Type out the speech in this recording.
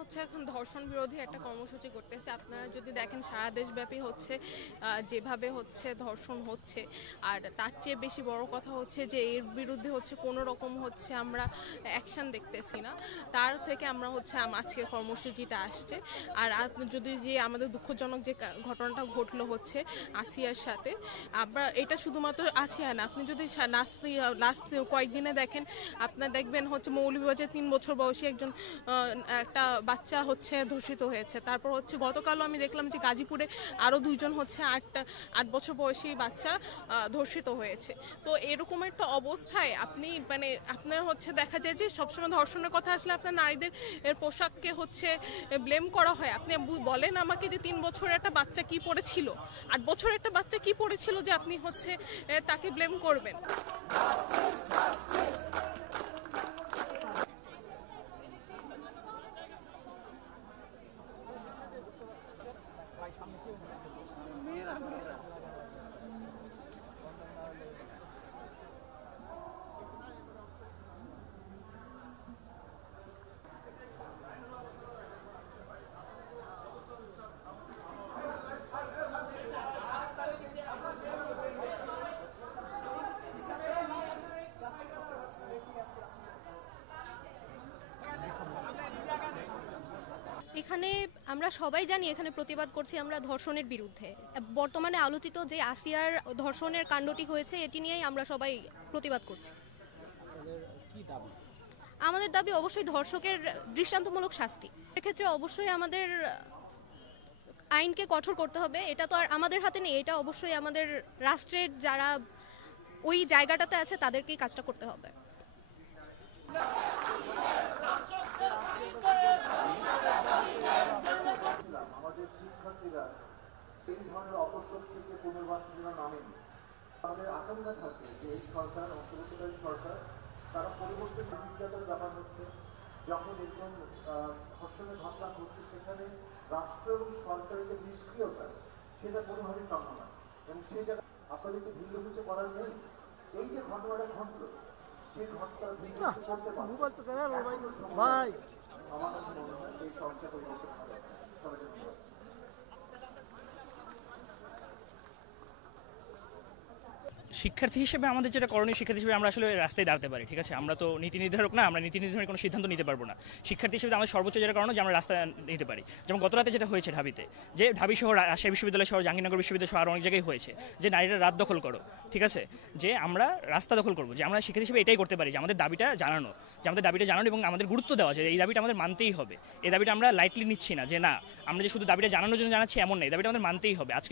হচ্ছে এখন ধর্ষণ বিরোধী একটা কর্মসূচি করতেছে। আপনারা যদি দেখেন সারা দেশব্যাপী হচ্ছে যেভাবে হচ্ছে ধর্ষণ হচ্ছে, আর তার চেয়ে বেশি বড় কথা হচ্ছে যে এর বিরুদ্ধে হচ্ছে কোনো রকম হচ্ছে আমরা অ্যাকশন দেখতেছি না। তার থেকে আমরা হচ্ছে আজকের কর্মসূচিটা আসছে। আর যদি যে আমাদের দুঃখজনক যে ঘটনাটা ঘটলো আসিয়ার সাথে, আমরা এটা শুধুমাত্র আসিয়া না, আপনি যদি লাস্ট কয়েকদিনে দেখেন, আপনার দেখবেন হচ্ছে মৌলভীবাজারে 3 বছর বয়সী একটা বাচ্চা ধর্ষিত হয়েছে। তারপর গতকালও আমি দেখলাম যে গাজীপুরে আরও 2জন 8 বছর বয়সী বাচ্চা ধর্ষিত হয়েছে। তো এরকম একটা অবস্থায় আপনি আপনার দেখা যায় যে সবসময় ধর্ষণের কথা আসলে আপনার নারীদের পোশাককে ব্লেম করা হয়। আপনি বলেন আমাকে যে 3 বছরের একটা বাচ্চা কি পড়েছিল, 8 বছরের একটা বাচ্চা কি পড়েছিল যে আপনি তাকে ব্লেম করবেন। এখানে আমরা সবাই জানি এখানে প্রতিবাদ করছি আমরা ধর্ষণের বিরুদ্ধে। বর্তমানে আলোচিত যে আসিয়ার ধর্ষণের কাণ্ডটি হয়েছে এটি নিয়েই আমরা সবাই প্রতিবাদ করছি। আমাদের দাবি অবশ্যই ধর্ষকের দৃষ্টান্তমূলক শাস্তি। এক্ষেত্রে অবশ্যই আমাদের আইনকে কঠোর করতে হবে। এটা তো আর আমাদের হাতে নেই, এটা অবশ্যই আমাদের রাষ্ট্রের যারা ওই জায়গাটাতে আছে তাদেরকেই কাজটা করতে হবে। আমাদের শিক্ষার্থীরা এই ধরনের অপশক্তি থেকে পুনর্বাসনের নামেনি। আমাদের আশঙ্কা থাকে যে এই সরকার, অন্তর্বর্তীকালীন সরকার, তারা পরিবর্তন নির্যাতন ব্যাপার হচ্ছে, যখন এরকম ধর্ষণের ঘটনা ঘটছে সেখানে রাষ্ট্র এবং সরকারের যে নিষ্ক্রিয়তা সেটা কোনোভাবেই কাম্য না। এবং সেই জায়গায় আপনাদের তো ভিন্ন কিছু করার নেই। এই যে ঘটনাটা ঘটলো সেই ঘটনা ভিন্ন করতে পারে আমার কাছে মনে হয় এই সরকার পরিবর্তন হবে। শিক্ষার্থী হিসেবে আমাদের যেটা করণীয়, শিক্ষার্থী হিসেবে আমরা আসলে রাস্তায় দাঁড়াতে পারি, ঠিক আছে? আমরা তো নীতি নির্ধারক না, আমরা নীতি নির্ধারণের কোনো সিদ্ধান্ত নিতে পারবো না। শিক্ষার্থী হিসেবে আমাদের সর্বোচ্চ যেটা করণীয় যে আমরা রাস্তায় নিতে পারি। যেমন গত রাতে যেটা হয়েছে ঢাবিতে, যে ঢাবি শহর, রাজশাহী বিশ্ববিদ্যালয় শহর, জাহাঙ্গীরনগর বিশ্ববিদ্যালয় শহর, অনেক জায়গায় হয়েছে যে নারীরা রাত দখল করো, ঠিক আছে? যে আমরা রাস্তা দখল করবো, যে আমরা শিক্ষার্থী হিসেবে এটাই করতে পারি যে আমাদের দাবিটা জানানো, এবং আমাদের গুরুত্ব দেওয়া যে এই দাবিটা আমাদের মানতেই হবে। এই দাবিটা আমরা লাইটলি নিচ্ছি না, যে না আমরা যে শুধু দাবিটা জানানোর জন্য জানাচ্ছি এমন নেই, দাবিটা আমাদের মানতেই হবে। আজকে